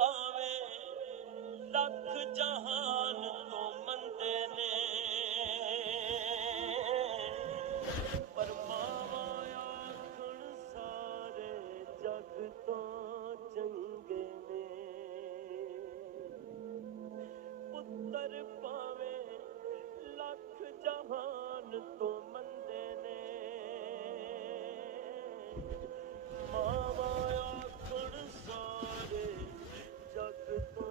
पावे लख जहान तो मंदे ने पर मावा आखण सारे जग तो चंगे ने पुत्र पावे लख जहान तो मंदे ने मावा आखण सारे जग तो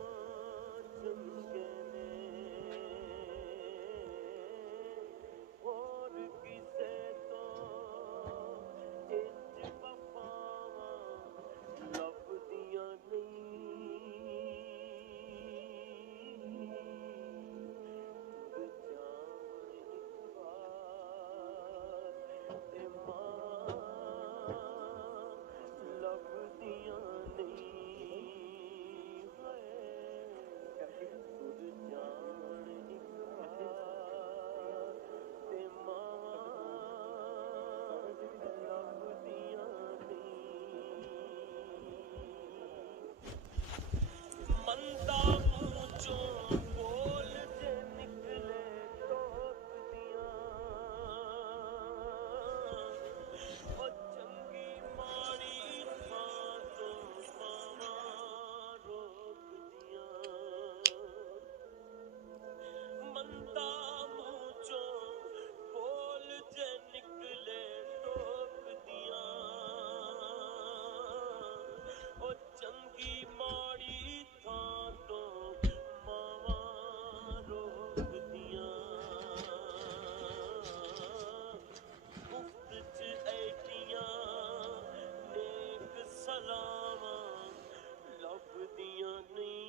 चंगे ने होर किसे तो इंज वफावां लभदियां नहीं जान एक बार ते मां लभदियां नहीं तुर जान एक बार ते मां लभदियां नहीं मंदा मुँह चों बोल जे निकले टोक दियां ओ चंगी माड़ी मां तो मावां रोक दियां मंदा मुँह चों बोल जे निकले टोक दियां ओ चंगी माड़ी थां तो मावां रोक दियां मुफ्त च ऐटियां नेक सलावां लभदियां नहीं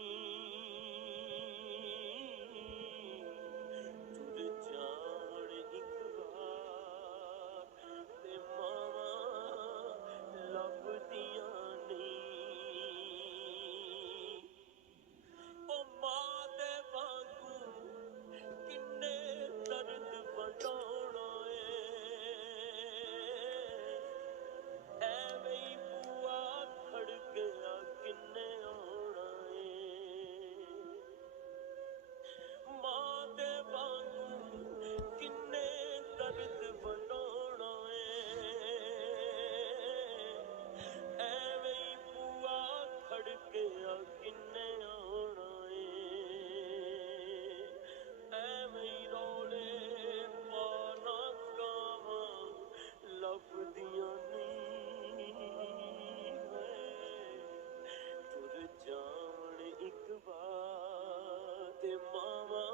तुर जान एक बार ते मावां लभदियां नहीं ओ मां दे वांगू किन्ने दर्द वंडाउणा ਐਵੇਂ ਹੀ ਬੂਆ ਖੜਕਿਆ ਕਿੰਨੇ ਆਉਣਾ ਏ ਮਾਂ ਦੇ ਵਾਂਗੂ ਕਿੰਨੇ ਦਰਦ ਵੰਡਾਉਣਾ ਏ ਐਵੇਂ ਹੀ ਬੂਆ ਖੜਕਿਆ ਕਿੰਨੇ ਆਉਣਾ ਏ ਐਵੇਂ ਹੀ ਰੌਲੇ ਪਾਣਾ ਕਾਵਾਂ ਲੱਭਦੀਆਂ ਤੁਰ ਜਾਵਣ ਇੱਕ ਵਾਰ ਤੇ ਮਾਵਾਂ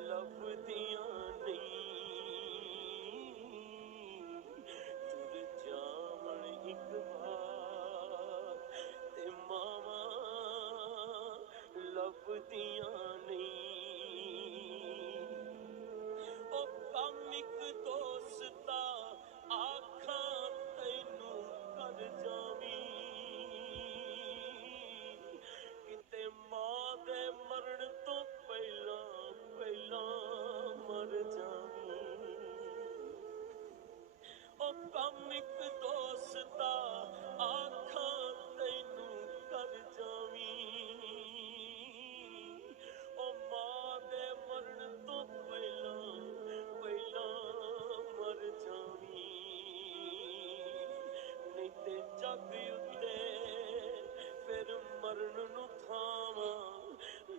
ਲੱਭਦੀਆਂ ਨਹੀਂ ਤੁਰ ਜਾਵਣ ਇੱਕ ਵਾਰ ਤੇ ਮਾਵਾਂ ਲੱਭਦੀਆਂ ਨਹੀਂ ਉਹ ਕੰਮ ਇੱਕ ਦੋਸਤਾ ਆਖਾਂ ਤੈਨੂੰ ਕਰ ਜਾਵੀਂ ਕਿਤੇ ਮਾਂ ਦੇ ਮਰਨ ਤੋਂ ਪਹਿਲਾਂ ਮਰ ਜਾਵੀਂ ਉਹ ਕੰਮ ਇੱਕ ਦੋਸਤਾ ਆਖਾਂ ਤੈਨੂੰ ਕਰ ਜਾਵੀਂ ਉਹ ਮਾਂ ਦੇ ਮਰਨ ਤੋਂ ਪਹਿਲਾਂ ਮਰ ਜਾਵੀਂ ਨਹੀਂ ਤੇ ਜੱਗ ਉੱਤੇ ਫਿਰ ਮਰਨ ਨੂੰ ਥਾਵਾਂ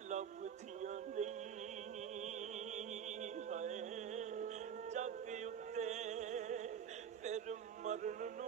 ਲੱਭਦੀਆਂ ਨਹੀਂ ਹਾਏ ਜੱਗ ਉੱਤੇ ਫਿਰ ਮਰਨ